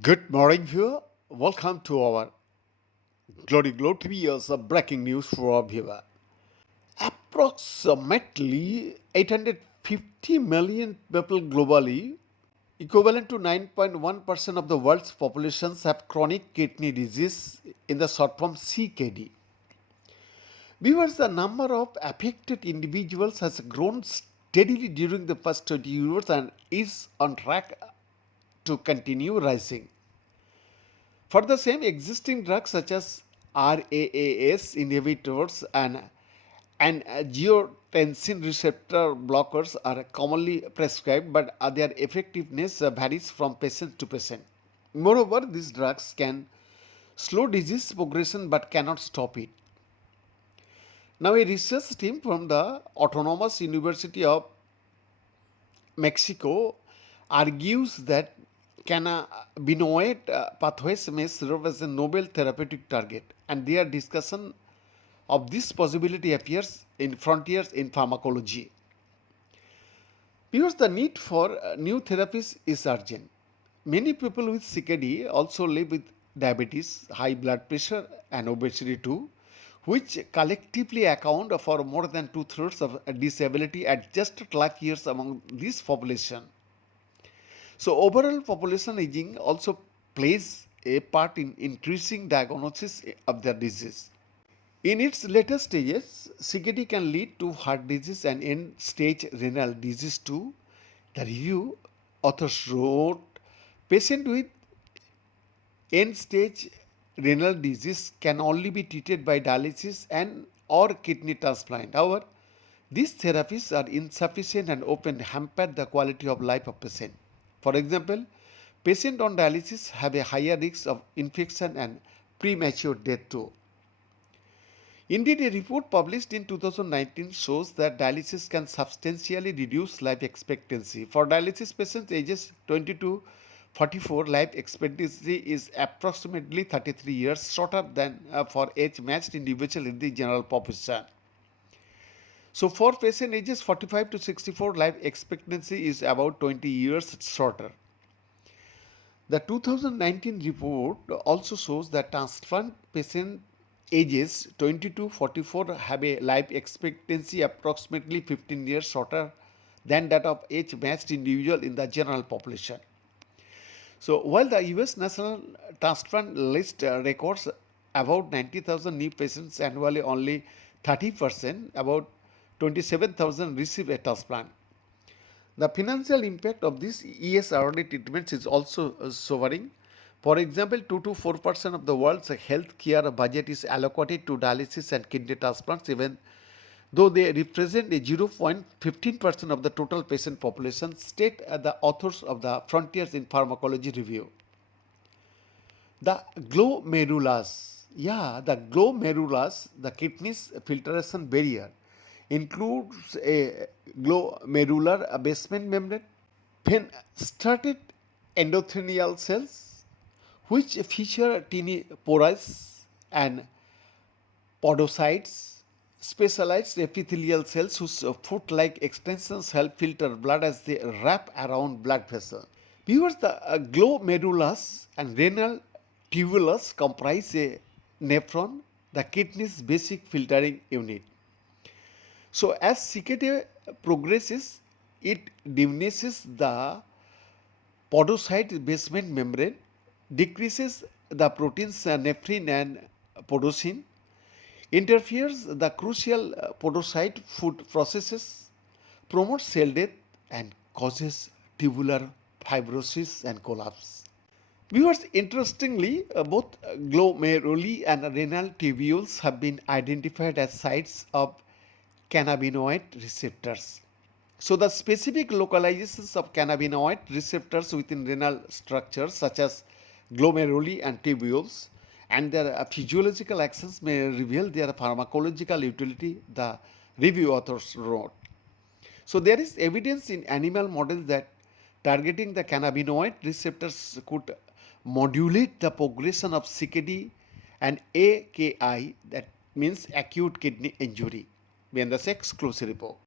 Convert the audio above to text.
Good morning, viewer. Welcome to our Glory 3 years of breaking news for our viewer. Approximately 850 million people globally, equivalent to 9.1% of the world's populations, have chronic kidney disease in the short form CKD. Viewers, the number of affected individuals has grown steadily during the past 20 years and is on track to continue rising. For the same, existing drugs such as RAAS inhibitors and angiotensin receptor blockers are commonly prescribed, but their effectiveness varies from patient to patient. Moreover, these drugs can slow disease progression but cannot stop it. Now, a research team from the Autonomous University of Mexico argues that cannabinoid pathways may serve as a novel therapeutic target, and their discussion of this possibility appears in Frontiers in Pharmacology. Because the need for new therapies is urgent. Many people with CKD also live with diabetes, high blood pressure, and obesity too, which collectively account for more than two-thirds of disability at just life years among this population. So, overall population aging also plays a part in increasing diagnosis of the disease. In its later stages, CKD can lead to heart disease and end stage renal disease too. The review authors wrote patient with end stage renal disease can only be treated by dialysis and or kidney transplant. However, these therapies are insufficient and often hamper the quality of life of patient. For example, patients on dialysis have a higher risk of infection and premature death too. Indeed, a report published in 2019 shows that dialysis can substantially reduce life expectancy. For dialysis patients ages 20 to 44, life expectancy is approximately 33 years shorter than for age-matched individuals in the general population. So, for patient ages 45 to 64, life expectancy is about 20 years shorter. The 2019 report also shows that transplant patient ages 20 to 44 have a life expectancy approximately 15 years shorter than that of age-matched individual in the general population. So, while the US National Transplant List records about 90,000 new patients annually, only 30%, about 27,000 receive a transplant. The financial impact of these ESRD treatments is also sobering. For example, 2 to 4% of the world's healthcare budget is allocated to dialysis and kidney transplants, even though they represent a 0.15% of the total patient population, state the authors of the Frontiers in Pharmacology review. The glomerulus, the kidney's filtration barrier, includes a glomerular basement membrane, fenestrated endothelial cells, which feature tiny pores and podocytes, specialized epithelial cells whose foot-like extensions help filter blood as they wrap around blood vessels. Viewers, the glomerulus and renal tubulus comprise a nephron, the kidney's basic filtering unit. So, as CKD progresses, it diminishes the podocyte basement membrane, decreases the proteins nephrin and podocin, interferes the crucial podocyte food processes, promotes cell death, and causes tubular fibrosis and collapse. Viewers, interestingly, both glomeruli and renal tubules have been identified as sites of cannabinoid receptors. So, the specific localizations of cannabinoid receptors within renal structures such as glomeruli and tubules and their physiological actions may reveal their pharmacological utility, the review authors wrote. So, there is evidence in animal models that targeting the cannabinoid receptors could modulate the progression of CKD and AKI, that means acute kidney injury. Exclusive report.